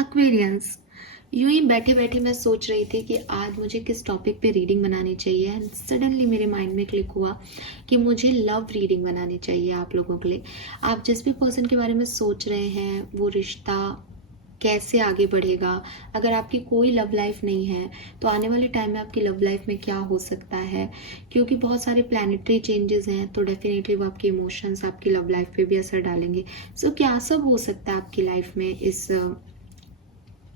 Aquarians. यूं ही बैठे बैठे मैं सोच रही थी कि आज मुझे किस टॉपिक पे रीडिंग बनानी चाहिए एंड सडनली मेरे माइंड में क्लिक हुआ कि मुझे लव रीडिंग बनानी चाहिए आप लोगों के लिए। आप जिस भी पर्सन के बारे में सोच रहे हैं वो रिश्ता कैसे आगे बढ़ेगा, अगर आपकी कोई लव लाइफ नहीं है तो आने वाले टाइम में आपकी लव लाइफ में क्या हो सकता है, क्योंकि बहुत सारे प्लानिटरी चेंजेस हैं तो डेफिनेटली वो आपके इमोशंस आपकी लव लाइफ पे भी असर डालेंगे। सो क्या सब हो सकता है आपकी लाइफ में इस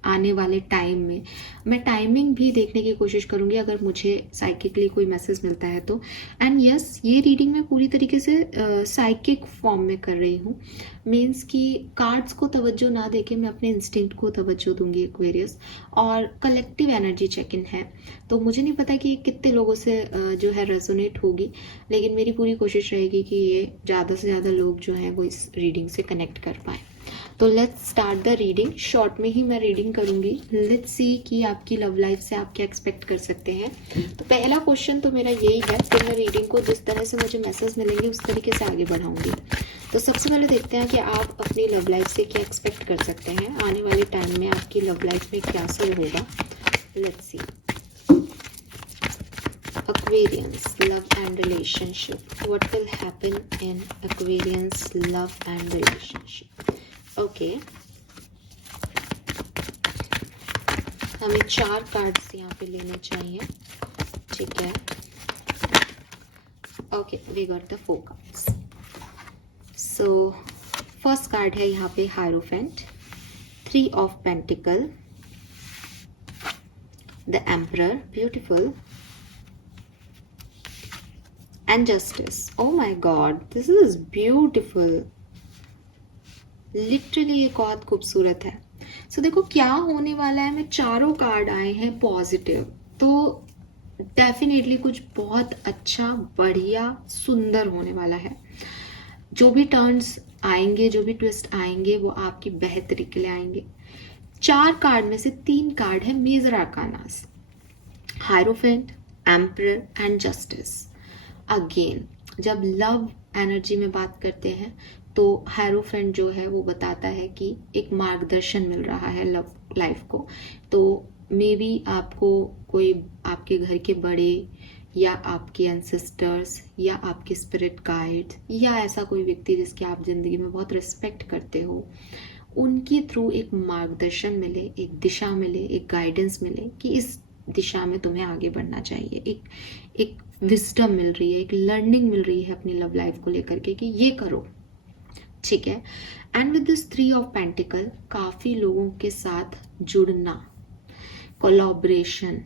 आने वाले टाइम में। मैं टाइमिंग भी देखने की कोशिश करूंगी अगर मुझे साइकिकली कोई मैसेज मिलता है तो। एंड यस, ये रीडिंग मैं पूरी तरीके से साइकिक फॉर्म में कर रही हूँ। मीन्स कि कार्ड्स को तवज्जो ना देके मैं अपने इंस्टिंक्ट को तवज्जो दूंगी एक्वेरियस। और कलेक्टिव एनर्जी चेक इन है तो मुझे नहीं पता कि कितने लोगों से जो है रेजोनेट होगी, लेकिन मेरी पूरी कोशिश रहेगी कि ये ज़्यादा से ज़्यादा लोग जो हैं वो इस रीडिंग से कनेक्ट कर पाएँ। तो let's start the reading. Short में ही मैं रीडिंग करूंगी। लेट्स सी कि आपकी लव लाइफ से आप क्या एक्सपेक्ट कर सकते हैं। तो पहला क्वेश्चन तो मेरा यही है, फिर मैं रीडिंग को जिस तरह से मुझे मैसेज मिलेंगे उस तरीके से आगे बढ़ाऊंगी। तो सबसे पहले देखते हैं कि आप अपनी लव लाइफ से क्या एक्सपेक्ट कर सकते हैं, आने वाले टाइम में आपकी लव लाइफ में क्या सब होगा। Let's see. Aquarians, love and relationship. What will happen in Aquarians love and relationship? Okay, हमें 4 कार्ड्स यहाँ पे लेने चाहिए। ठीक है, okay, we got the 4 cards. So first card है यहाँ पे hierophant, 3 of pentacle, the emperor, beautiful, and justice. Oh my god, this is beautiful. Literally ये बहुत खूबसूरत है। सो देखो क्या होने वाला है। मैं चारों कार्ड आए हैं पॉजिटिव, तो डेफिनेटली कुछ बहुत अच्छा, बढ़िया, सुंदर होने वाला है। जो भी टर्न्स आएंगे, जो भी ट्विस्ट आएंगे वो आपकी बेहतरी के लिए आएंगे। 4 कार्ड में से 3 कार्ड है major arcanas, hierophant, emperor and justice. Again जब लव एनर्जी में बात करते हैं तो हायरोफेंट जो है वो बताता है कि एक मार्गदर्शन मिल रहा है लव लाइफ को। तो मे बी आपको कोई आपके घर के बड़े या आपके एंसेस्टर्स या आपके स्पिरिट गाइड या ऐसा कोई व्यक्ति जिसकी आप जिंदगी में बहुत रिस्पेक्ट करते हो, उनके थ्रू एक मार्गदर्शन मिले, एक दिशा मिले, एक गाइडेंस मिले कि इस दिशा में तुम्हें आगे बढ़ना चाहिए। एक विजडम मिल रही है, एक लर्निंग मिल रही है अपनी लव लाइफ को लेकर के कि ये करो। ठीक है। And with this 3 of pentacle, काफी लोगों के साथ जुड़ना, कोलैबोरेशन,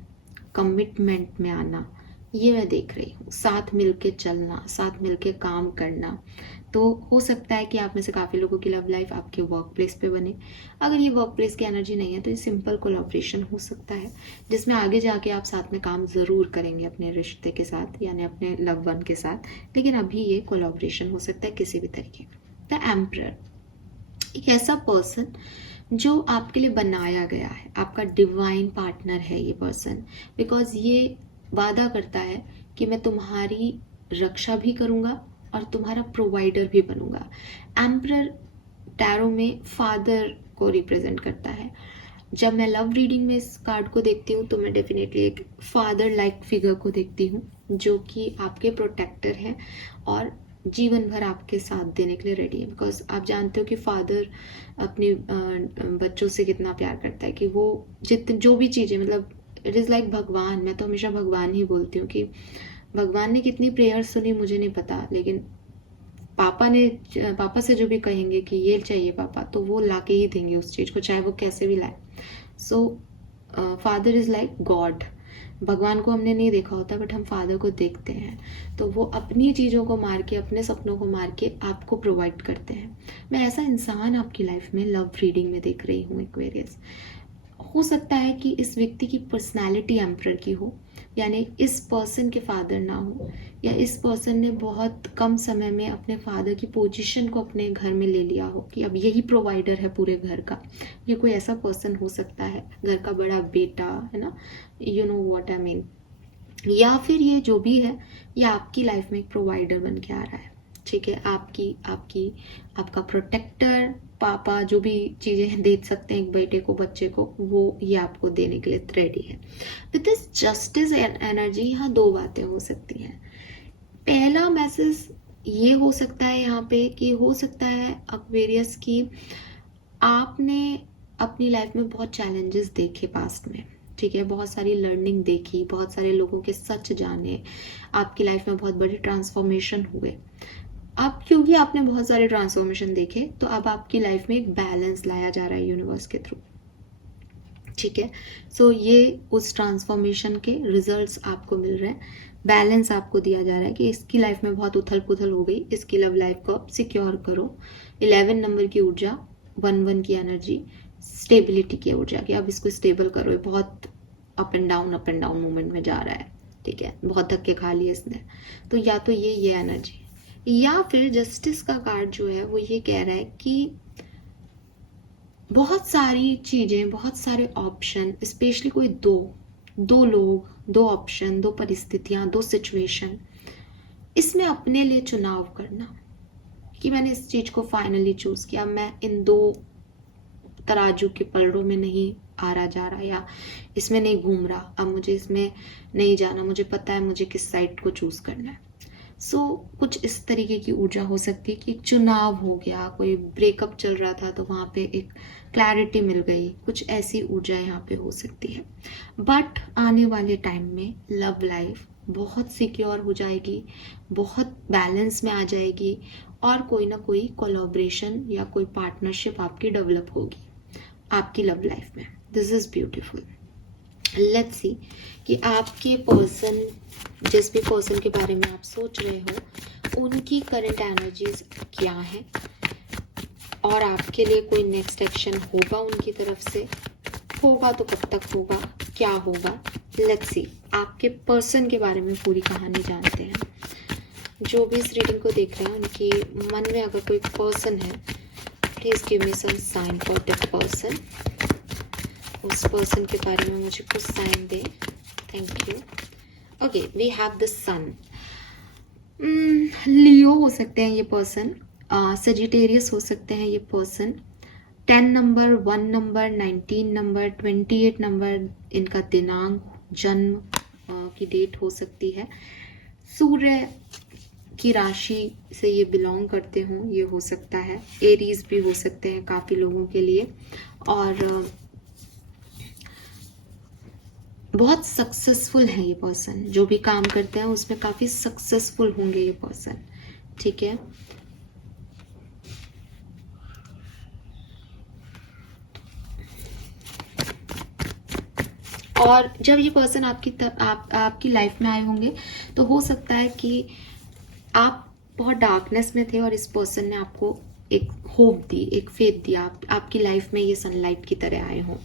कमिटमेंट में आना, ये मैं देख रही हूँ। साथ मिलके चलना, साथ मिलके काम करना। तो हो सकता है कि आप में से काफ़ी लोगों की लव लाइफ आपके वर्क प्लेस पे बने। अगर ये वर्क प्लेस की एनर्जी नहीं है तो ये सिंपल कोलैबोरेशन हो सकता है, जिसमें आगे जाके आप साथ में काम ज़रूर करेंगे अपने रिश्ते के साथ, यानी अपने लव वन के साथ। लेकिन अभी ये कोलैबोरेशन हो सकता है किसी भी तरीके का। द एम्परर, एक ऐसा पर्सन जो आपके लिए बनाया गया है, आपका डिवाइन पार्टनर है ये पर्सन, बिकॉज ये वादा करता है कि मैं तुम्हारी रक्षा भी करूँगा और तुम्हारा प्रोवाइडर भी बनूंगा। एम्परर टैरो में फादर को रिप्रेजेंट करता है। जब मैं लव रीडिंग में इस कार्ड को देखती हूँ तो मैं डेफिनेटली एक फादर लाइक फिगर को देखती हूँ जो कि आपके प्रोटेक्टर हैं और जीवन भर आपके साथ देने के लिए रेडी है। बिकॉज आप जानते हो कि फादर अपने बच्चों से कितना प्यार करता है कि वो जो भी चीज़ें, मतलब इट इज़ लाइक भगवान। मैं तो हमेशा भगवान ही बोलती हूँ कि भगवान ने कितनी प्रेयर सुनी मुझे नहीं पता, लेकिन पापा से जो भी कहेंगे कि ये चाहिए पापा, तो वो ला के ही देंगे उस चीज़ को, चाहे वो कैसे भी लाए। So father is like God. भगवान को हमने नहीं देखा होता बट हम फादर को देखते हैं, तो वो अपनी चीज़ों को मार के, अपने सपनों को मार के आपको प्रोवाइड करते हैं। मैं ऐसा इंसान आपकी लाइफ में लव रीडिंग में देख रही हूँ एक्वेरियस। हो सकता है कि इस व्यक्ति की पर्सनालिटी एम्परर की हो, यानी इस पर्सन के फादर ना हो, या इस पर्सन ने बहुत कम समय में अपने फादर की पोजीशन को अपने घर में ले लिया हो कि अब यही प्रोवाइडर है पूरे घर का। ये कोई ऐसा पर्सन हो सकता है, घर का बड़ा बेटा है ना, you know what I mean. या फिर ये जो भी है ये आपकी लाइफ में एक प्रोवाइडर बन के आ रहा है। ठीक है, आपकी आपकी आपका प्रोटेक्टर, पापा जो भी चीज़ें दे सकते हैं एक बेटे को, बच्चे को, वो ये आपको देने के लिए रेडी है। विद दिस जस्टिस एनर्जी यहाँ दो बातें हो सकती हैं। पहला मैसेज ये हो सकता है यहाँ पे कि हो सकता है एक्वेरियस की आपने अपनी लाइफ में बहुत चैलेंजेस देखे पास्ट में, ठीक है, बहुत सारी लर्निंग देखी, बहुत सारे लोगों के सच जाने, आपकी लाइफ में बहुत बड़ी ट्रांसफॉर्मेशन हुए। अब क्योंकि आपने बहुत सारे ट्रांसफॉर्मेशन देखे तो अब आपकी लाइफ में एक बैलेंस लाया जा रहा है यूनिवर्स के थ्रू, ठीक है। सो ये उस ट्रांसफॉर्मेशन के रिजल्ट्स आपको मिल रहे हैं, बैलेंस आपको दिया जा रहा है कि इसकी लाइफ में बहुत उथल पुथल हो गई, इसकी लव लाइफ को आप सिक्योर करो। 11 नंबर की ऊर्जा, 1 की एनर्जी, स्टेबिलिटी की ऊर्जा कि अब इसको स्टेबल करो, ये बहुत अप एंड डाउन मूवमेंट में जा रहा है, ठीक है, बहुत धक्के खा लिए इसने। तो या तो ये एनर्जी, या फिर जस्टिस का कार्ड जो है वो ये कह रहा है कि बहुत सारी चीजें, बहुत सारे ऑप्शन, स्पेशली कोई दो लोग, दो ऑप्शन, दो परिस्थितियां, दो सिचुएशन, इसमें अपने लिए चुनाव करना कि मैंने इस चीज को फाइनली चूज किया, मैं इन दो तराजू के पलड़ों में नहीं आ रहा जा रहा, या इसमें नहीं घूम रहा, अब मुझे इसमें नहीं जाना, मुझे पता है मुझे किस साइड को चूज करना है। सो कुछ इस तरीके की ऊर्जा हो सकती है कि एक चुनाव हो गया, कोई ब्रेकअप चल रहा था तो वहाँ पे एक क्लैरिटी मिल गई, कुछ ऐसी ऊर्जा यहाँ पे हो सकती है। बट आने वाले टाइम में लव लाइफ बहुत सिक्योर हो जाएगी, बहुत बैलेंस में आ जाएगी, और कोई ना कोई कोलैबोरेशन या कोई पार्टनरशिप आपकी डेवलप होगी आपकी लव लाइफ में। This is beautiful. Let's see कि आपके पर्सन, जिस भी पर्सन के बारे में आप सोच रहे हो, उनकी करंट एनर्जीज क्या है, और आपके लिए कोई नेक्स्ट एक्शन होगा उनकी तरफ से, होगा तो कब तक होगा, क्या होगा। लेट्स सी, आपके पर्सन के बारे में पूरी कहानी जानते हैं। जो भी इस रीडिंग को देख रहे हैं उनके मन में अगर कोई पर्सन है, please give me some sign for that person. उस पर्सन के बारे में मुझे कुछ साइन दे, thank you. Okay, we have the sun. Leo हो सकते हैं ये पर्सन, सजिटेरियस हो सकते हैं ये person. 10 number, 1 number, 19 number, 28 number इनका दिनांक, जन्म की डेट हो सकती है। सूर्य की राशि से ये बिलोंग करते हों, ये हो सकता है। एरीज भी हो सकते हैं काफ़ी लोगों के लिए, और बहुत सक्सेसफुल है ये पर्सन, जो भी काम करते हैं उसमें काफ़ी सक्सेसफुल होंगे ये पर्सन, ठीक है। और जब ये पर्सन आपकी लाइफ में आए होंगे तो हो सकता है कि आप बहुत डार्कनेस में थे और इस पर्सन ने आपको एक होप दी, एक फेथ दिया, आपकी लाइफ में ये सनलाइट की तरह आए हों।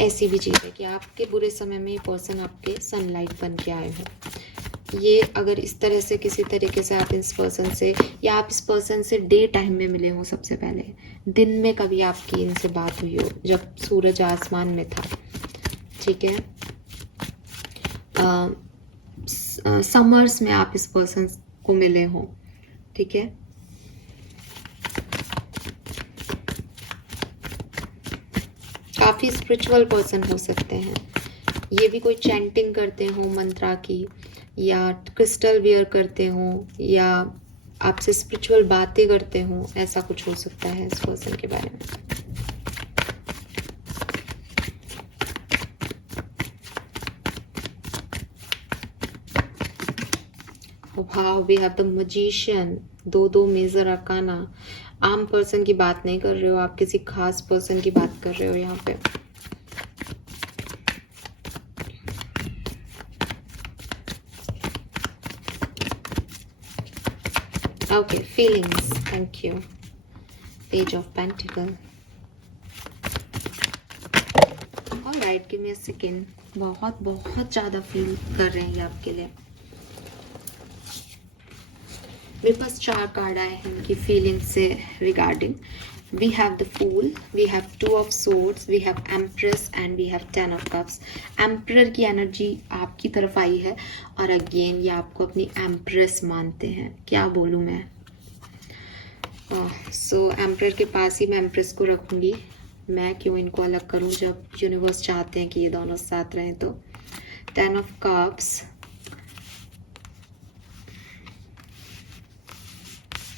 ऐसी भी चीज़ है कि आपके बुरे समय में ये पर्सन आपके सनलाइट बन के आए हों। ये अगर इस तरह से किसी तरीके से आप इस पर्सन से, या आप इस पर्सन से डे टाइम में मिले हो, सबसे पहले दिन में कभी आपकी इनसे बात हुई हो जब सूरज आसमान में था, ठीक है। समर्स में आप इस पर्सन को मिले हो, ठीक है। काफ़ी स्पिरिचुअल पर्सन हो सकते हैं ये भी, कोई चैंटिंग करते हो मंत्रा की, या क्रिस्टल वियर करते हो, या आपसे स्पिरिचुअल बातें करते हो, ऐसा कुछ हो सकता है इस पर्सन के बारे में। Wow, we have the magician, दो मेजर अरकाना। आम पर्सन की बात नहीं कर रहे हो आप, किसी खास पर्सन की बात कर रहे हो यहाँ पे। Okay, feelings, thank you. Page of pentacle. Alright, give me a second. बहुत बहुत ज़्यादा फील कर रहे हैं ये आपके लिए। मेरे पास 4 कार्ड आए हैं इनकी फीलिंग्स से regarding. We have the fool, we have 2 of swords, we have empress and we have 10 of cups. Emperor की एनर्जी आपकी तरफ आई है, और अगेन ये आपको अपनी एम्प्रेस मानते हैं। क्या बोलूँ मैं, सो एम्परर के पास ही मैं एम्प्रेस को रखूँगी। मैं क्यों इनको अलग करूँ जब यूनिवर्स चाहते हैं कि ये दोनों साथ रहें। तो 10 of cups,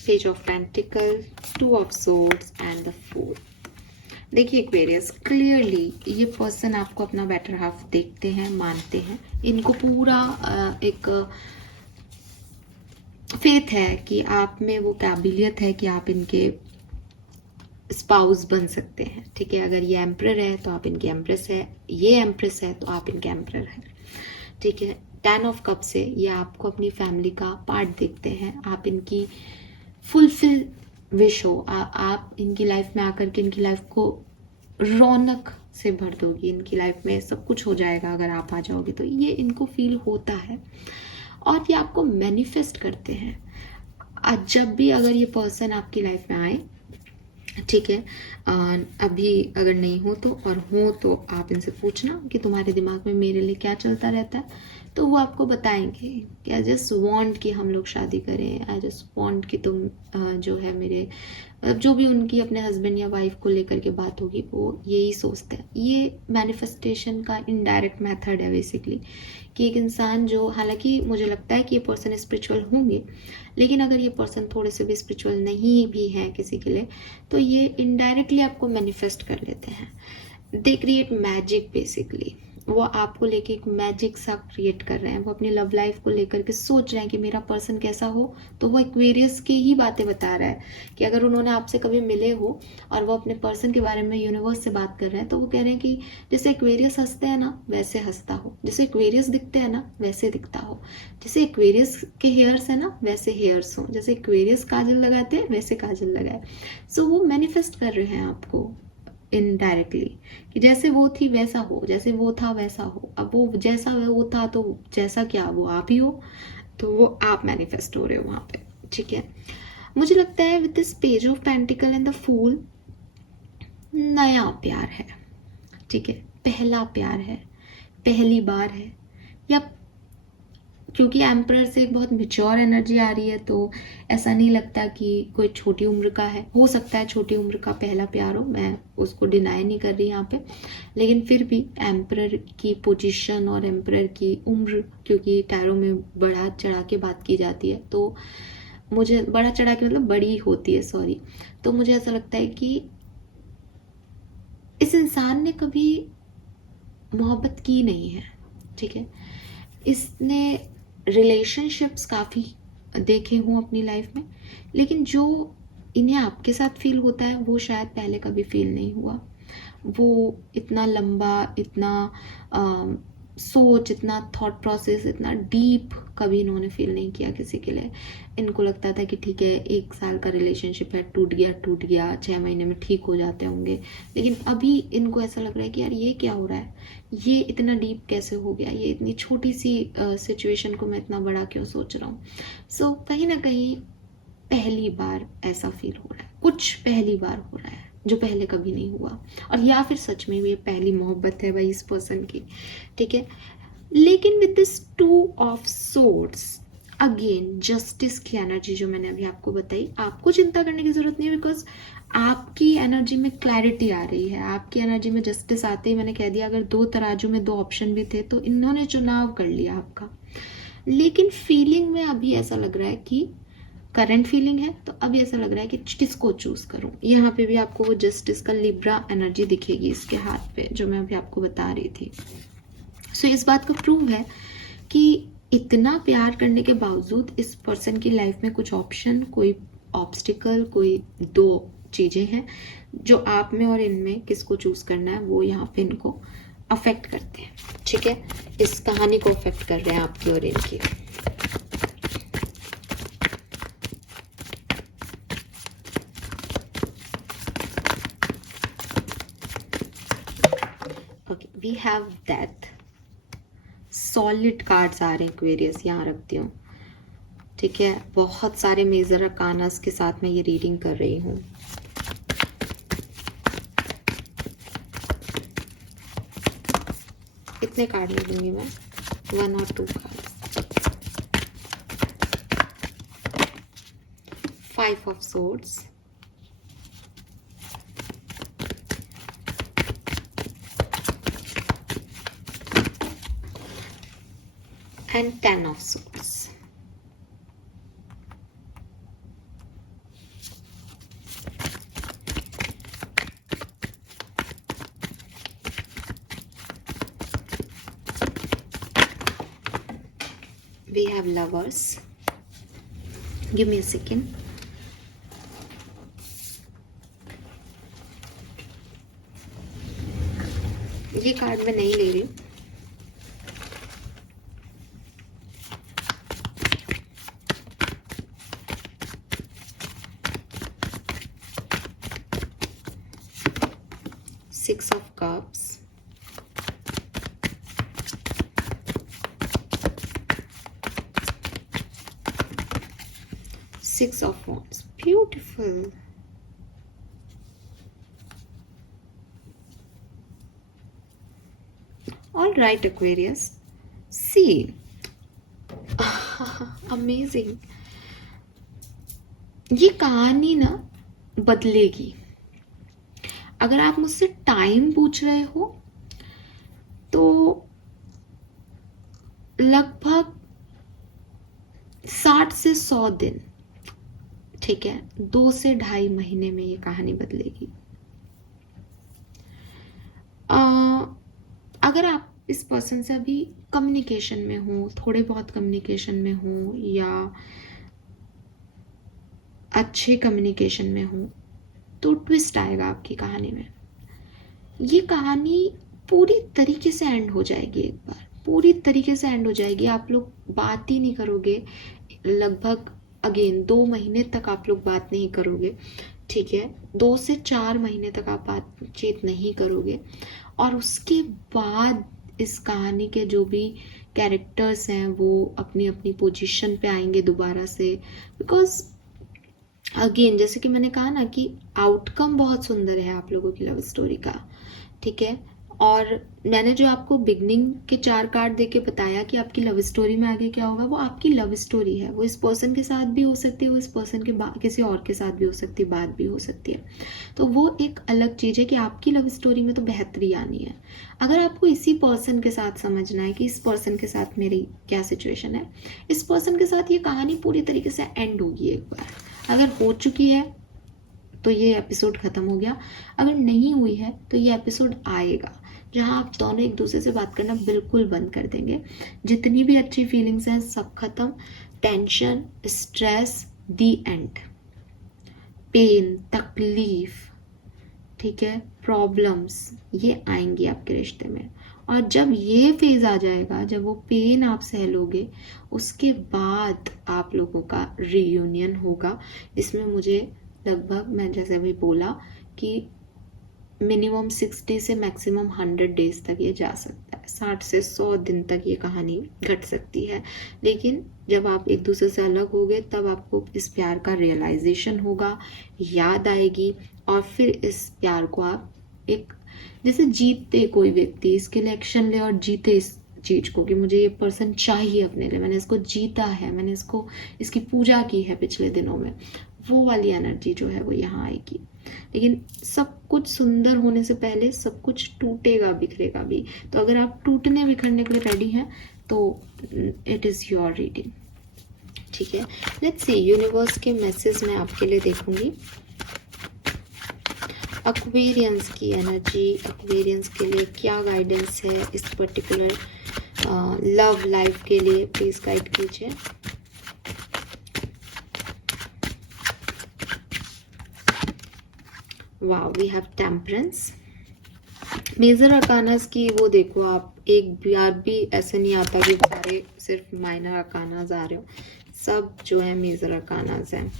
page of pentacle, 2 of swords and the fool. देखिए एक्वेरियस, क्लियरली ये पर्सन आपको अपना बेटर हाफ देखते हैं, मानते हैं, इनको पूरा एक फेथ है कि आप में वो काबिलियत है कि आप इनके स्पाउस बन सकते हैं। ठीक है, अगर ये एम्परर है तो आप इनकी एम्प्रेस है, ये एम्प्रेस है तो आप इनके एम्परर हैं। ठीक है, 10 ऑफ कप से ये आपको अपनी फैमिली का पार्ट देखते हैं, आप इनकी फुलफिल विश हो, आप इनकी लाइफ में आकर के इनकी लाइफ को रौनक से भर दोगी, इनकी लाइफ में सब कुछ हो जाएगा अगर आप आ जाओगे तो, ये इनको फील होता है। और ये आपको मैनिफेस्ट करते हैं। आज जब भी अगर ये पर्सन आपकी लाइफ में आए, ठीक है, अभी अगर नहीं हो तो, और हो तो आप इनसे पूछना कि तुम्हारे दिमाग में मेरे लिए क्या चलता रहता है, तो वो आपको बताएंगे कि आई जस्ट वांट कि हम लोग शादी करें, आई जस्ट वांट कि तुम जो है मेरे, जो भी उनकी अपने हस्बैंड या वाइफ को लेकर के बात होगी वो यही सोचते हैं। ये मैनिफेस्टेशन का इनडायरेक्ट मेथड है बेसिकली, कि एक इंसान जो, हालांकि मुझे लगता है कि ये पर्सन स्पिरिचुअल होंगे, लेकिन अगर ये पर्सन थोड़े से भी स्पिरिचुअल नहीं भी है किसी के लिए, तो ये इनडायरेक्टली आपको मैनिफेस्ट कर लेते हैं। दे क्रिएट मैजिक बेसिकली, वो आपको लेके एक मैजिक सा क्रिएट कर रहे हैं। वो अपनी लव लाइफ को लेकर के सोच रहे हैं कि मेरा पर्सन कैसा हो, तो वो एक्वेरियस की ही बातें बता रहा है कि अगर उन्होंने आपसे कभी मिले हो और वो अपने पर्सन के बारे में यूनिवर्स से बात कर रहे हैं, तो वो कह रहे हैं कि जैसे एक्वेरियस हंसते हैं ना वैसे हंसता हो, जैसे एक्वेरियस दिखते हैं ना वैसे दिखता हो, जैसे एक्वेरियस के हेयर्स है ना वैसे हेयर्स हो, जैसे एक्वेरियस काजल लगाते हैं वैसे काजल लगाए। सो वो मैनिफेस्ट कर रहे हैं आपको इनडायरेक्टली कि जैसे वो थी वैसा हो, जैसे वो था वैसा हो। अब वो जैसा वो था तो जैसा क्या वो आप ही हो, तो वो आप मैनिफेस्ट हो रहे हो वहां पे। ठीक है, मुझे लगता है with this page of pentacle and the fool, नया प्यार है। ठीक है, पहला प्यार है, पहली बार है, या क्योंकि एम्परर से एक बहुत मेच्योर एनर्जी आ रही है, तो ऐसा नहीं लगता कि कोई छोटी उम्र का है। हो सकता है छोटी उम्र का पहला प्यार हो, मैं उसको डिनाई नहीं कर रही यहाँ पे, लेकिन फिर भी एम्परर की पोजीशन और एम्परर की उम्र, क्योंकि टैरो में बढ़ा चढ़ा के बात की जाती है, तो मुझे बढ़ा चढ़ा के मतलब बड़ी होती है, सॉरी, तो मुझे ऐसा लगता है कि इस इंसान ने कभी मोहब्बत की नहीं है। ठीक है, इसने रिलेशनशिप्स काफ़ी देखे हों अपनी लाइफ में, लेकिन जो इन्हें आपके साथ फील होता है वो शायद पहले कभी फील नहीं हुआ। वो इतना लंबा, इतना सोच, इतना थॉट प्रोसेस, इतना डीप कभी इन्होंने फील नहीं किया किसी के लिए। इनको लगता था कि ठीक है 1 साल का रिलेशनशिप है, टूट गया, 6 महीने में ठीक हो जाते होंगे, लेकिन अभी इनको ऐसा लग रहा है कि यार ये क्या हो रहा है, ये इतना डीप कैसे हो गया, ये इतनी छोटी सी सिचुएशन को मैं इतना बड़ा क्यों सोच रहा हूँ। सो कहीं ना कहीं पहली बार ऐसा फील हो रहा है, कुछ पहली बार हो रहा है जो पहले कभी नहीं हुआ, और या फिर सच में ये पहली मोहब्बत है भाई इस पर्सन की। ठीक है, लेकिन with this 2 of swords, again justice की एनर्जी जो मैंने अभी आपको बताई, आपको चिंता करने की जरूरत नहीं है, बिकॉज आपकी एनर्जी में क्लैरिटी आ रही है, आपकी एनर्जी में जस्टिस आते ही मैंने कह दिया, अगर 2 तराजू में 2 ऑप्शन भी थे तो इन्होंने चुनाव कर लिया आपका। लेकिन फीलिंग में अभी ऐसा लग रहा है कि करंट फीलिंग है, तो अभी ऐसा लग रहा है कि किसको चूज करूं। यहाँ पे भी आपको वो जस्टिस का लिब्रा एनर्जी दिखेगी इसके हाथ पे, जो मैं अभी आपको बता रही थी। सो इस बात को प्रूव है कि इतना प्यार करने के बावजूद इस पर्सन की लाइफ में कुछ ऑप्शन, कोई ऑब्स्टिकल, कोई 2 चीजें हैं जो आप में और इनमें किसको चूज करना है वो यहाँ पे इनको अफेक्ट करते हैं। ठीक है, इस कहानी को अफेक्ट कर रहे हैं आपकी और इनकी। We have death, solid cards आ रहे हैं एक्वेरियस, यहाँ रखती हूँ। ठीक है, बहुत सारे मेजर अरकानास के साथ मैं ये रीडिंग कर रही हूँ। कितने कार्ड ले लूंगी मैं, 1 और 2 card. 5 of swords, and 10 of swords. We have lovers. Give me a second. ये कार्ड मैं नहीं ले रही हूँ. Six of Cups. Six of Wands. Beautiful. All right, Aquarius. See. Amazing. ये कहानी ना बदलेगी. अगर आप मुझसे टाइम पूछ रहे हो तो लगभग 60 से 100 दिन, ठीक है, 2 से 2.5 महीने में ये कहानी बदलेगी. अगर आप इस पर्सन से अभी कम्युनिकेशन में हो, थोड़े बहुत कम्युनिकेशन में हो या अच्छे कम्युनिकेशन में हो, तो ट्विस्ट आएगा आपकी कहानी में. ये कहानी पूरी तरीके से एंड हो जाएगी. एक बार पूरी तरीके से एंड हो जाएगी. आप लोग बात ही नहीं करोगे. लगभग अगेन 2 महीने तक आप लोग बात नहीं करोगे, ठीक है. 2 से 4 महीने तक आप बातचीत नहीं करोगे. और उसके बाद इस कहानी के जो भी कैरेक्टर्स हैं वो अपनी अपनी पोजीशन पे आएंगे दोबारा से. बिकॉज अगेन जैसे कि मैंने कहा ना कि आउटकम बहुत सुंदर है आप लोगों की लव स्टोरी का, ठीक है. और मैंने जो आपको बिगनिंग के 4 कार्ड देके बताया कि आपकी लव स्टोरी में आगे क्या होगा, वो आपकी लव स्टोरी है. वो इस पर्सन के साथ भी हो सकती है, वो इस पर्सन के किसी और के साथ भी हो सकती है, बात भी हो सकती है. तो वो एक अलग चीज़ है कि आपकी लव स्टोरी में तो बेहतरी आनी है. अगर आपको इसी पर्सन के साथ समझना है कि इस पर्सन के साथ मेरी क्या सिचुएशन है, इस पर्सन के साथ ये कहानी पूरी तरीके से एंड होगी. एक बार अगर हो चुकी है तो ये एपिसोड ख़त्म हो गया. अगर नहीं हुई है तो ये एपिसोड आएगा जहाँ आप दोनों एक दूसरे से बात करना बिल्कुल बंद कर देंगे. जितनी भी अच्छी फीलिंग्स हैं सब खत्म. Tension, stress, the end. Pain, तकलीफ, ठीक है, प्रॉब्लम्स, ये आएंगी आपके रिश्ते में. और जब ये फेज आ जाएगा, जब वो पेन आप सह लोगे, उसके बाद आप लोगों का रीयूनियन होगा. इसमें मुझे लगभग, मैं जैसे अभी बोला कि मिनिमम 60 से मैक्सिमम 100 डेज तक ये जा सकता है. 60 से 100 दिन तक ये कहानी घट सकती है. लेकिन जब आप एक दूसरे से अलग होगे तब आपको इस प्यार का रियलाइजेशन होगा, याद आएगी. और फिर इस प्यार को आप एक जैसे जीतते कोई व्यक्ति इसके लिए एक्शन ले और जीते इस चीज को कि मुझे ये पर्सन चाहिए अपने लिए, मैंने इसको जीता है, मैंने इसकी पूजा की है पिछले दिनों में, वो वाली एनर्जी जो है वो यहाँ आएगी. लेकिन सब कुछ सुंदर होने से पहले सब कुछ टूटेगा, बिखरेगा भी. तो अगर आप टूटने बिखरने के लिए रेडी हैं तो इट इज़ योर रीडिंग, ठीक है. लेट्स सी यूनिवर्स के मैसेज मैं आपके लिए देखूंगी. एक्वेरियंस की एनर्जी, एक्वेरियंस के लिए क्या गाइडेंस है इस पर्टिकुलर लव लाइफ के लिए, प्लीज गाइड कीजिए. Wow, we have temperance. Major arcanas की वो देखो आप, एक बार भी ऐसे नहीं आता कि सारे सिर्फ माइनर अरकानास आ रहे हो. सब जो है मेजर अरकानास हैं,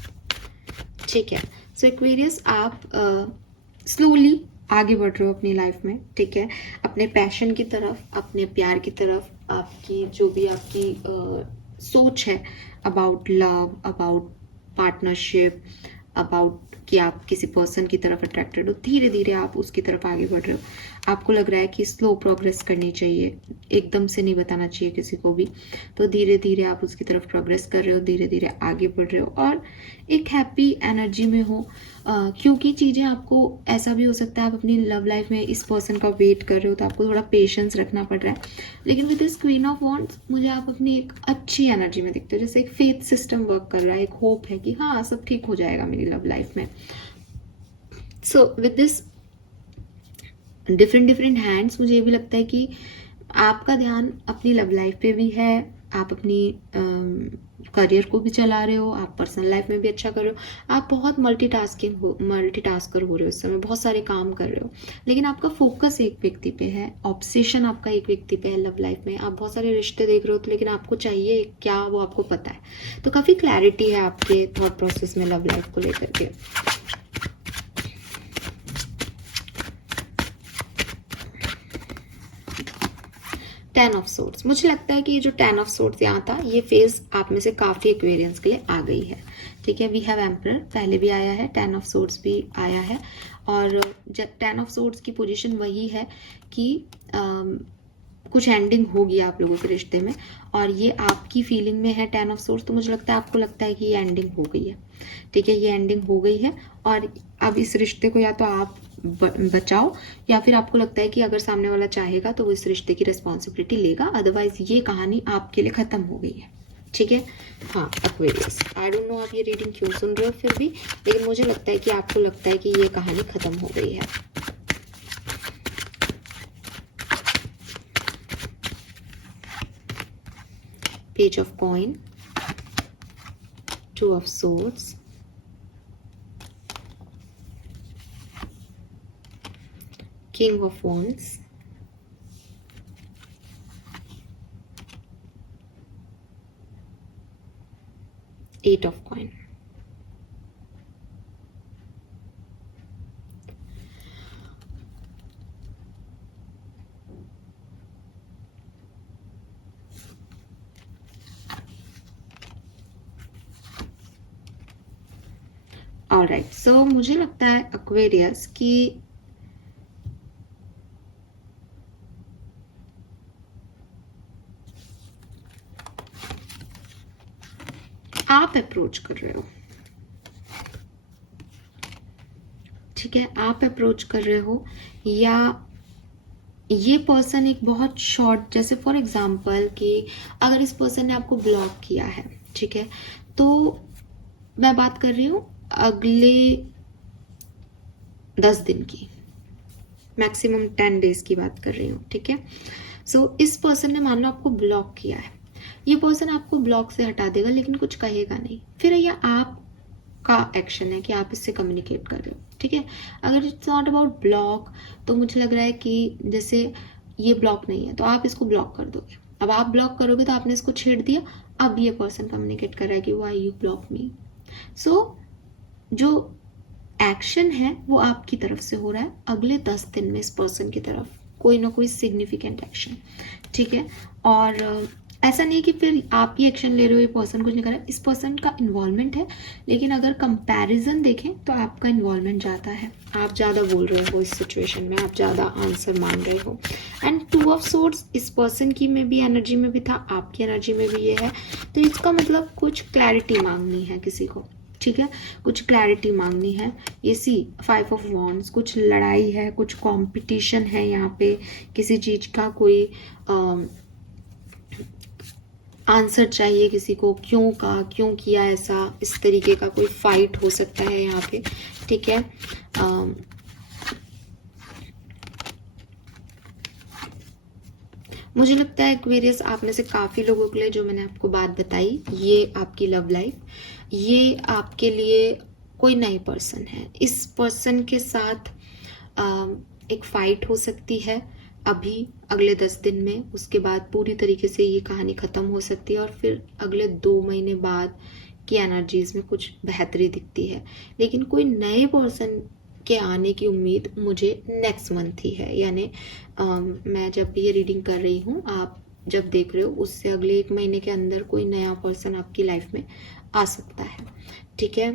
ठीक है. सो एक्वेरियस आप स्लोली आगे बढ़ रहे हो अपनी लाइफ में, ठीक है, अपने पैशन की तरफ, अपने प्यार की तरफ. आपकी जो भी आपकी सोच है about love, about partnership, about कि आप किसी पर्सन की तरफ अट्रैक्टेड हो, धीरे धीरे आप उसकी तरफ आगे बढ़ रहे हो. आपको लग रहा है कि स्लो प्रोग्रेस करनी चाहिए, एकदम से नहीं बताना चाहिए किसी को भी, तो धीरे धीरे आप उसकी तरफ प्रोग्रेस कर रहे हो, धीरे धीरे आगे बढ़ रहे हो और एक हैप्पी एनर्जी में हो। क्योंकि चीज़ें आपको ऐसा भी हो सकता है आप अपनी लव लाइफ में इस पर्सन का वेट कर रहे हो तो आपको थोड़ा पेशेंस रखना पड़ रहा है, लेकिन with this queen of wands मुझे आप अपनी एक अच्छी एनर्जी में दिखते हो, जैसे एक फेथ सिस्टम वर्क कर रहा है, एक होप है कि हाँ सब ठीक हो जाएगा मेरी लव लाइफ में। So with this different hands मुझे ये भी लगता है कि आपका ध्यान अपनी लव लाइफ पे भी है, आप अपनी करियर को भी चला रहे हो, आप पर्सनल लाइफ में भी अच्छा कर रहे हो, आप बहुत मल्टीटास्कर हो रहे हो, इस समय बहुत सारे काम कर रहे हो, लेकिन आपका फोकस एक व्यक्ति पे है, ऑब्सेशन आपका एक व्यक्ति पे है लव लाइफ में। आप बहुत सारे रिश्ते देख रहे हो तो लेकिन आपको चाहिए क्या वो आपको पता है, तो काफ़ी क्लैरिटी है आपके थॉट प्रोसेस में लव लाइफ को लेकर के। टेन ऑफ सोर्ड्स, मुझे लगता है कि ये जो 10 ऑफ सोर्ड्स यहाँ था ये फेज आप में से काफ़ी एक्वेरियंस के लिए आ गई है। ठीक है, वी हैव एम्परर पहले भी आया है, 10 ऑफ सोर्ड्स भी आया है, और जब 10 ऑफ सोर्ड्स की पोजीशन वही है कि कुछ एंडिंग होगी आप लोगों के रिश्ते में, और ये आपकी फीलिंग में है 10 ऑफ सोर्ड्स, तो मुझे लगता है आपको लगता है कि ये एंडिंग हो गई है। ठीक है, ये एंडिंग हो गई है और अब इस रिश्ते को या तो आप बचाओ या फिर आपको लगता है कि अगर सामने वाला चाहेगा तो वो इस रिश्ते की रिस्पॉन्सिबिलिटी लेगा, अदरवाइज ये कहानी आपके लिए खत्म हो गई है। ठीक है, हाँ एक्वेरियस, आई डोंट नो आप ये रीडिंग क्यों सुन रहे हो फिर भी, लेकिन मुझे लगता है कि आपको लगता है कि ये कहानी खत्म हो गई है। Page of coin, 2 of swords, King of Wands, Eight of Coin. Alright, so मुझे लगता है एक्वेरियस की आप अप्रोच कर रहे हो। ठीक है, आप अप्रोच कर रहे हो या ये पर्सन एक बहुत शॉर्ट, जैसे फॉर एग्जांपल कि अगर इस पर्सन ने आपको ब्लॉक किया है, ठीक है, तो मैं बात कर रही हूँ अगले 10 दिन की, मैक्सिमम 10 डेज की बात कर रही हूँ। ठीक है, सो इस पर्सन ने मान लो आपको ब्लॉक किया है, ये पर्सन आपको ब्लॉक से हटा देगा लेकिन कुछ कहेगा नहीं, फिर यह आपका एक्शन है कि आप इससे कम्युनिकेट कर रहे हो। ठीक है, अगर इट्स नॉट अबाउट ब्लॉक तो मुझे लग रहा है कि जैसे ये ब्लॉक नहीं है तो आप इसको ब्लॉक कर दोगे, अब आप ब्लॉक करोगे तो आपने इसको छेड़ दिया, अब ये पर्सन कम्युनिकेट कर रहा है कि व्हाई यू ब्लॉक मी। सो जो एक्शन है वो आपकी तरफ से हो रहा है अगले 10 दिन में इस पर्सन की तरफ, कोई ना कोई सिग्निफिकेंट एक्शन। ठीक है, और ऐसा नहीं कि फिर आप ही एक्शन ले रहे हो, ये पर्सन कुछ नहीं कर रहा है, इस पर्सन का इन्वॉल्वमेंट है, लेकिन अगर कंपैरिजन देखें तो आपका इन्वॉल्वमेंट ज़्यादा है, आप ज़्यादा बोल रहे हो इस सिचुएशन में, आप ज़्यादा आंसर मान रहे हो। एंड 2 ऑफ सोर्ड्स इस पर्सन की में भी एनर्जी में भी था, आपकी एनर्जी में भी ये है, तो इसका मतलब कुछ क्लैरिटी मांगनी है किसी को। ठीक है, कुछ क्लैरिटी मांगनी है। ये सी 5 ऑफ वॉन्ड्स, कुछ लड़ाई है, कुछ कंपटीशन है यहाँ पे, किसी चीज का कोई आंसर चाहिए किसी को, क्यों का क्यों किया ऐसा, इस तरीके का कोई फाइट हो सकता है यहाँ पे। ठीक है, मुझे लगता है एक्वेरियस आप में से काफ़ी लोगों के लिए जो मैंने आपको बात बताई, ये आपकी लव लाइफ, ये आपके लिए कोई नई पर्सन है, इस पर्सन के साथ एक फाइट हो सकती है अभी अगले 10 दिन में, उसके बाद पूरी तरीके से ये कहानी ख़त्म हो सकती है और फिर अगले 2 महीने बाद की एनर्जीज में कुछ बेहतरी दिखती है, लेकिन कोई नए पर्सन के आने की उम्मीद मुझे नेक्स्ट मंथ ही है, यानी मैं जब भी ये रीडिंग कर रही हूँ, आप जब देख रहे हो उससे अगले 1 महीने के अंदर कोई नया पर्सन आपकी लाइफ में आ सकता है। ठीक है,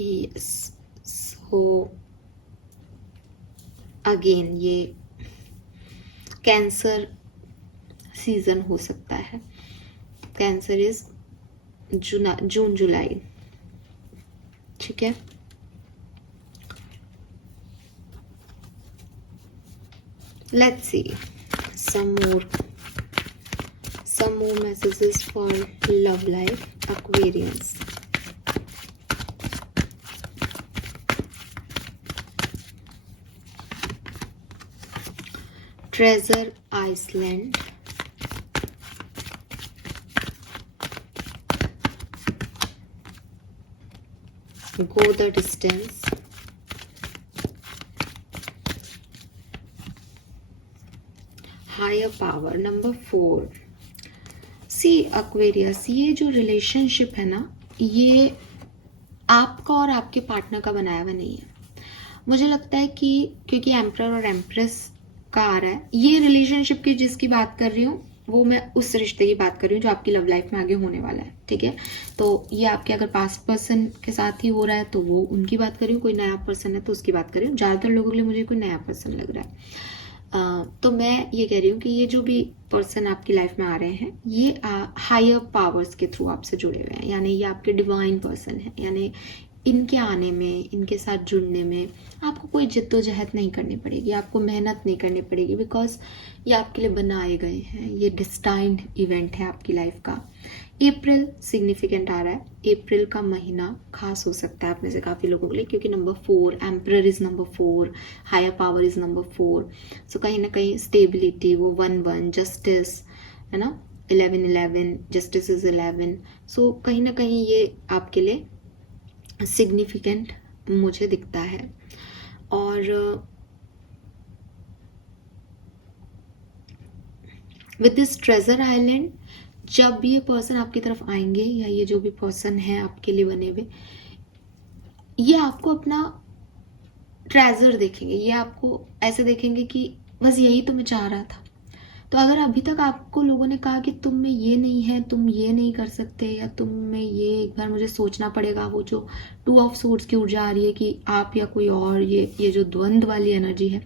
यस, सो अगेन ये कैंसर सीजन हो सकता है. कैंसर इज जून जुलाई. ठीक है. Let's see some more messages for love life, Aquarians. Treasure Iceland. Go the distance. Higher power. Number 4. C Aquarius, ये जो रिलेशनशिप है ना, ये आपका और आपके पार्टनर का बनाया हुआ नहीं है. मुझे लगता है कि क्योंकि एम्परर और एम्प्रेस का आ रहा है, ये रिलेशनशिप की जिसकी बात कर रही हूँ वो मैं उस रिश्ते की बात कर रही हूँ जो आपकी लव लाइफ में आगे होने वाला है. ठीक है. तो ये आपके अगर पास्ट पर्सन के साथ ही हो रहा है तो वो उनकी बात कर रही हूँ, कोई नया पर्सन है तो उसकी बात कर रही हूँ. ज़्यादातर लोगों के लिए मुझे कोई नया पर्सन लग रहा है. तो मैं ये कह रही हूँ कि ये जो भी पर्सन आपकी लाइफ में आ रहे हैं ये हायर पावर्स के थ्रू आपसे जुड़े हुए हैं. यानी ये आपके डिवाइन पर्सन है. यानी इनके आने में, इनके साथ जुड़ने में आपको कोई जिद्दोजहद नहीं करनी पड़ेगी, आपको मेहनत नहीं करनी पड़ेगी, बिकॉज ये आपके लिए बनाए गए हैं. ये डिस्टाइंड इवेंट है आपकी लाइफ का. अप्रैल सिग्निफिकेंट आ रहा है. अप्रैल का महीना खास हो सकता है आप में से काफ़ी लोगों के लिए, क्योंकि number 4, emperor is number 4, higher power is number 4. So कहीं ना कहीं स्टेबिलिटी, वो 1-1, जस्टिस है ना, 11-11, जस्टिस इज 11. सो कहीं ना कहीं ये आपके लिए सिग्निफिकेंट मुझे दिखता है. और विद दिस ट्रेजर आइलैंड, जब ये पर्सन आपकी तरफ आएंगे या ये जो भी पर्सन है आपके लिए बने हुए, ये आपको अपना ट्रेजर देखेंगे. ये आपको ऐसे देखेंगे कि बस यही तो मैं चाह रहा था. तो अगर अभी तक आपको लोगों ने कहा कि तुम में ये नहीं है, तुम ये नहीं कर सकते, या तुम में ये एक बार मुझे सोचना पड़ेगा, वो जो 2 ऑफ सोर्ड्स की ऊर्जा आ रही है कि आप या कोई और, ये जो द्वंद्व वाली एनर्जी है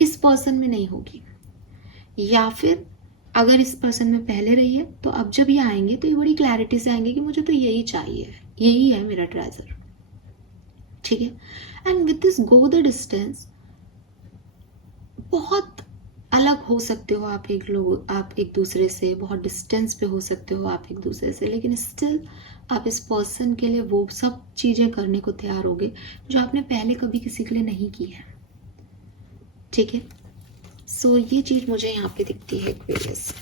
इस पर्सन में नहीं होगी. या फिर अगर इस पर्सन में पहले रही है तो अब जब ये आएंगे तो ये बड़ी क्लैरिटी से आएंगे कि मुझे तो यही चाहिए, यही है मेरा ट्रेजर. ठीक है. And with this go the distance, बहुत अलग हो सकते हो आप एक दूसरे से, बहुत डिस्टेंस पे हो सकते हो आप एक दूसरे से, लेकिन स्टिल आप इस पर्सन के लिए वो सब चीज़ें करने को तैयार होगे जो आपने पहले कभी किसी के लिए नहीं की है. ठीक है. सो ये चीज़ मुझे यहाँ पे दिखती है एक्वेरियस.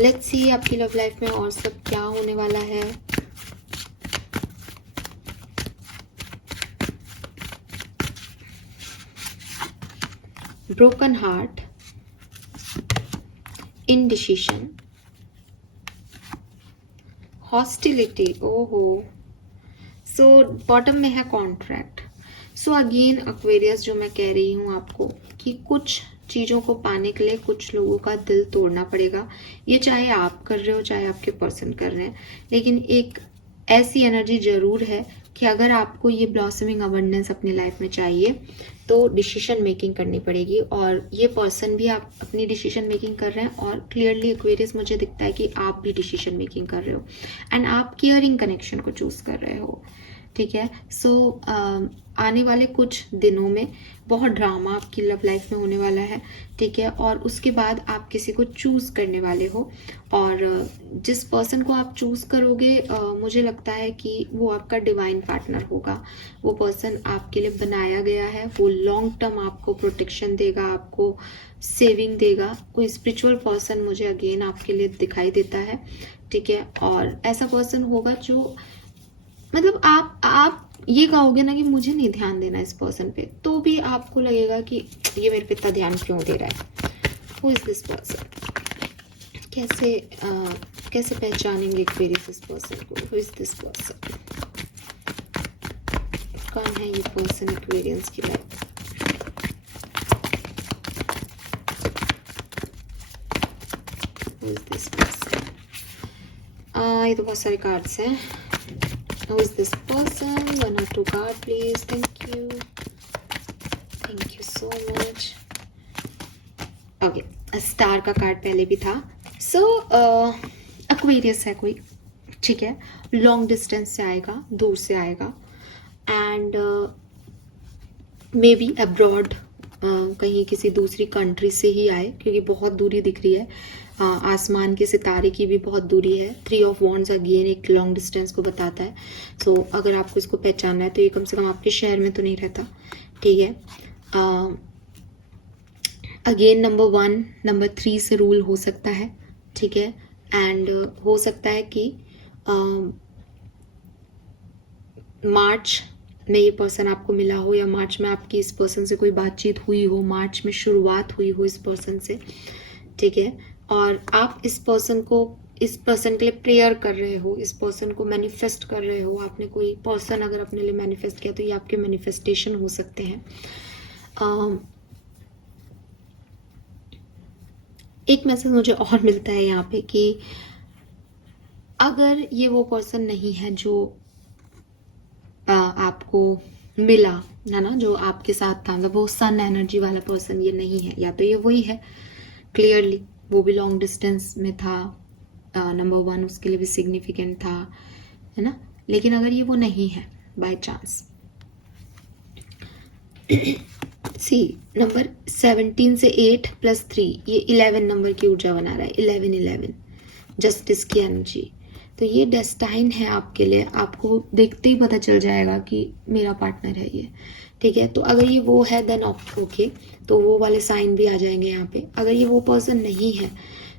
लेट्स सी आपकी लव लाइफ में और सब क्या होने वाला है. Broken heart, indecision, hostility. ओहो. सो बॉटम में है कॉन्ट्रैक्ट. सो अगेन एक्वेरियस, जो मैं कह रही हूँ आपको कि कुछ चीज़ों को पाने के लिए कुछ लोगों का दिल तोड़ना पड़ेगा. ये चाहे आप कर रहे हो चाहे आपके पर्सन कर रहे हैं, लेकिन एक ऐसी एनर्जी जरूर है कि अगर आपको ये ब्लॉसमिंग अबंडेंस अपनी लाइफ में चाहिए तो डिसीजन मेकिंग करनी पड़ेगी. और ये पर्सन भी आप अपनी डिसीजन मेकिंग कर रहे हैं, और क्लियरली एक्वेरियस मुझे दिखता है कि आप भी डिसीजन मेकिंग कर रहे हो एंड आप केयरिंग कनेक्शन को चूज कर रहे हो. ठीक है. सो आने वाले कुछ दिनों में बहुत ड्रामा आपकी लव लाइफ में होने वाला है. ठीक है. और उसके बाद आप किसी को चूज करने वाले हो, और जिस पर्सन को आप चूज करोगे मुझे लगता है कि वो आपका डिवाइन पार्टनर होगा. वो पर्सन आपके लिए बनाया गया है. वो लॉन्ग टर्म आपको प्रोटेक्शन देगा, आपको सेविंग देगा. कोई स्पिरिचुअल पर्सन मुझे अगेन आपके लिए दिखाई देता है. ठीक है. और ऐसा पर्सन होगा जो मतलब आप ये कहोगे ना कि मुझे नहीं ध्यान देना इस पर्सन पे, तो भी आपको लगेगा कि ये मेरे पे इतना ध्यान क्यों दे रहा है. Who is this person? कैसे पहचानेंगे एक्वेरियस इस पर्सन को? Who is this person? कौन है ये पर्सन एक्वेरियस की life? Who is this person? ये तो बहुत सारे कार्ड्स हैं. Who is this person? 1 or 2 card, please. Thank you. Okay, star का कार्ड पहले भी था। सो एक्वेरियस है कोई, ठीक है, लॉन्ग डिस्टेंस से आएगा, दूर से आएगा, एंड मे बी अब्रॉड, कहीं किसी दूसरी कंट्री से ही आए, क्योंकि बहुत दूरी दिख रही है, आसमान के सितारे की भी बहुत दूरी है। 3 ऑफ वॉन्ड्स अगेन एक लॉन्ग डिस्टेंस को बताता है। सो अगर आपको इसको पहचानना है तो ये कम से कम आपके शहर में तो नहीं रहता, ठीक है। अगेन नंबर 1 नंबर 3 से रूल हो सकता है, ठीक है, एंड हो सकता है कि मार्च में ये पर्सन आपको मिला हो, या मार्च में आपकी इस पर्सन से कोई बातचीत हुई हो, मार्च में शुरुआत हुई हो इस पर्सन से, ठीक है, और आप इस पर्सन के लिए प्रेयर कर रहे हो, इस पर्सन को मैनिफेस्ट कर रहे हो। आपने कोई पर्सन अगर अपने लिए मैनिफेस्ट किया तो ये आपके मैनिफेस्टेशन हो सकते हैं। एक मैसेज मुझे और मिलता है यहाँ पे कि अगर ये वो पर्सन नहीं है जो आपको मिला है ना, जो आपके साथ था, मतलब वो सन एनर्जी वाला पर्सन ये नहीं है, या तो ये वही है क्लियरली, वो भी लॉन्ग डिस्टेंस में था, नंबर 1 उसके लिए भी सिग्निफिकेंट था, है ना। लेकिन अगर ये वो नहीं है बाय चांस, सी नंबर 17 से 8 + 3 ये 11 नंबर की ऊर्जा बना रहा है, 11 जस्टिस की एनर्जी। तो ये डेस्टाइन है आपके लिए, आपको देखते ही पता चल जाएगा कि मेरा पार्टनर है ये, ठीक है। तो अगर ये वो है देन ओके, तो वो वाले साइन भी आ जाएंगे यहाँ पे। अगर ये वो पर्सन नहीं है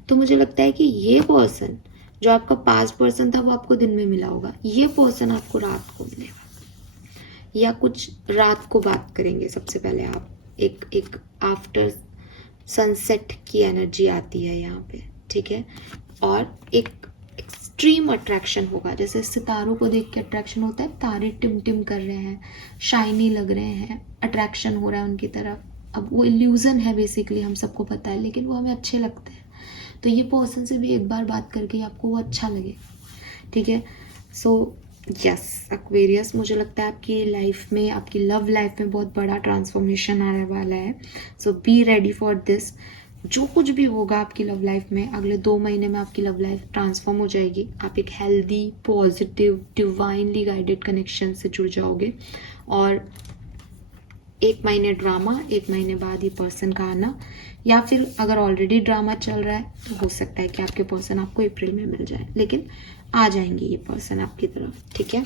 तो मुझे लगता है कि ये पर्सन जो आपका पास्ट पर्सन था वो आपको दिन में मिला होगा, ये पर्सन आपको रात को मिलेगा, या कुछ रात को बात करेंगे। सबसे पहले आप एक आफ्टर सनसेट की एनर्जी आती है यहाँ पे, ठीक है, और एक एक्सट्रीम अट्रैक्शन होगा, जैसे सितारों को देख के अट्रैक्शन होता है, तारे टिम कर रहे हैं, शाइनी लग रहे हैं, अट्रैक्शन हो रहा है उनकी तरफ। अब वो इल्यूजन है बेसिकली, हम सबको पता है, लेकिन वो हमें अच्छे लगते हैं। तो ये पर्सन से भी एक बार बात करके आपको वो अच्छा लगे, ठीक है। सो यस एक्वेरियस, मुझे लगता है आपकी लाइफ में, आपकी लव लाइफ में बहुत बड़ा ट्रांसफॉर्मेशन आने वाला है। सो बी रेडी फॉर दिस। जो कुछ भी होगा आपकी लव लाइफ में, अगले 2 महीने में आपकी लव लाइफ ट्रांसफॉर्म हो जाएगी। आप एक healthy, positive, divinely guided connection से जुड़ जाओगे, और 1 महीने ड्रामा, 1 महीने बाद ये पर्सन का आना, या फिर अगर ऑलरेडी ड्रामा चल रहा है तो हो सकता है कि आपके पर्सन आपको अप्रैल में मिल जाए, लेकिन आ जाएंगे ये पर्सन आपकी तरफ, ठीक है।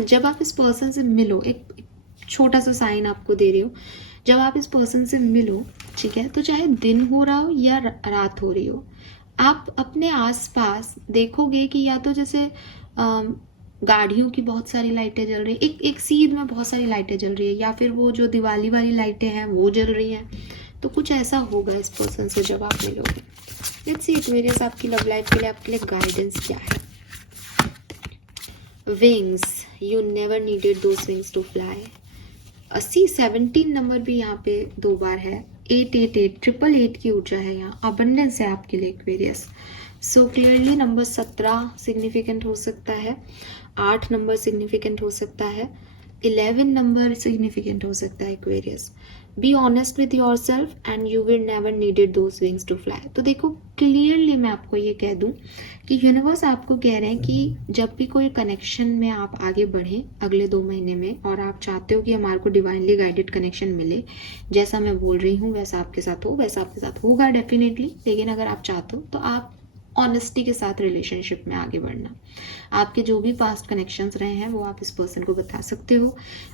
जब आप इस पर्सन से मिलो, एक छोटा सा साइन आपको दे रही हो, जब आप इस पर्सन से मिलो, ठीक है, तो चाहे दिन हो रहा हो या रात हो रही हो, आप अपने आसपास देखोगे कि या तो जैसे गाड़ियों की बहुत सारी लाइटें जल रही, एक सीध में बहुत सारी लाइटें जल रही है, या फिर वो जो दिवाली वाली लाइटें हैं वो जल रही हैं। तो कुछ ऐसा होगा इस पर्सन से जब आप मिलोगे। लेट्स सी एक्वेरियस, आपकी लव लाइफ के लिए आपके लिए गाइडेंस क्या है। Wings, you never needed those wings to fly. 17 number भी यहाँ पे 2 बार है, 888 888 की ऊर्जा है यहाँ, अबंडेंस है आपके लिए Aquarius. So clearly number 17 significant हो सकता है, 8 नंबर सिग्निफिकेंट हो सकता है, 11 नंबर सिग्निफिकेंट हो सकता है Aquarius. Be honest with yourself and you will never needed those wings to fly. तो देखो क्लियरली मैं आपको ये कह दूं कि यूनिवर्स आपको कह रहे हैं कि जब भी कोई कनेक्शन में आप आगे बढ़ें अगले 2 महीने में, और आप चाहते हो कि हमारे को डिवाइनली गाइडेड कनेक्शन मिले, जैसा मैं बोल रही हूँ वैसा आपके साथ हो, वैसा आपके साथ होगा डेफिनेटली। लेकिन अगर आप चाहते हो तो आप ऑनेस्टी के साथ रिलेशनशिप में आगे बढ़ना। आपके जो भी पास्ट कनेक्शंस रहे हैं वो आप इस पर्सन को बता सकते हो,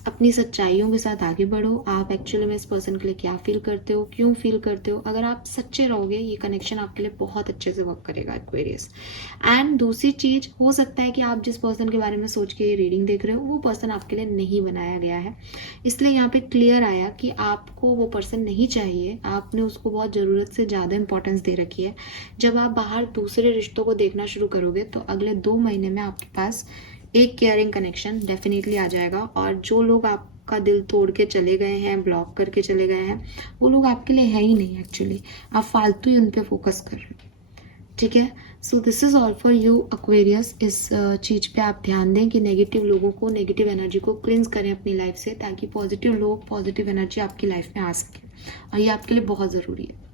अपनी सच्चाइयों के साथ आगे बढ़ो। आप एक्चुअली में इस पर्सन के लिए क्या फील करते हो, क्यों फील करते हो, अगर आप सच्चे रहोगे ये कनेक्शन आपके लिए बहुत अच्छे से वर्क करेगा एक्वेरियस। एंड दूसरी चीज, हो सकता है कि आप जिस पर्सन के बारे में सोच के ये रीडिंग देख रहे हो वो पर्सन आपके लिए नहीं बनाया गया है, इसलिए यहाँ पे क्लियर आया कि आपको वो पर्सन नहीं चाहिए, आपने उसको बहुत ज़रूरत से ज़्यादा इंपॉर्टेंस दे रखी है। जब आप बाहर दूसरे रिश्तों को देखना शुरू करोगे तो अगले 2 महीने में आपके पास एक केयरिंग कनेक्शन डेफिनेटली आ जाएगा। और जो लोग आपका दिल तोड़ के चले गए हैं, ब्लॉक करके चले गए हैं, वो लोग आपके लिए है ही नहीं एक्चुअली, आप फालतू ही उन पे फोकस कर रहे हो, ठीक है। So this is all for you Aquarius. इस चीज़ पे आप ध्यान दें कि नेगेटिव लोगों को, नेगेटिव एनर्जी को क्लिंस करें अपनी लाइफ से, ताकि पॉजिटिव लोग, पॉजिटिव एनर्जी आपकी लाइफ में आ सके, और ये आपके लिए बहुत ज़रूरी है।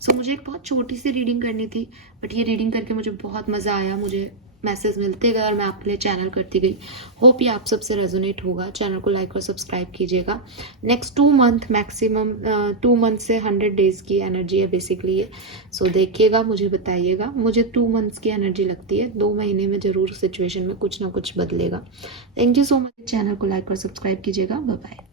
सो मुझे एक बहुत छोटी सी रीडिंग करनी थी, बट ये रीडिंग करके मुझे बहुत मज़ा आया, मुझे मैसेज मिलते गए और मैं आपके लिए चैनल करती गई। होप ये आप सबसे रेजोनेट होगा। चैनल को लाइक और सब्सक्राइब कीजिएगा। नेक्स्ट 2 मंथ मैक्सिमम, 2 मंथ से 100 डेज़ की एनर्जी है बेसिकली ये। सो देखिएगा, मुझे बताइएगा। मुझे 2 मंथ्स की एनर्जी लगती है, 2 महीने में ज़रूर सिचुएशन में कुछ ना कुछ बदलेगा। Thank you so much. Channel को लाइक और सब्सक्राइब कीजिएगा। Bye bye.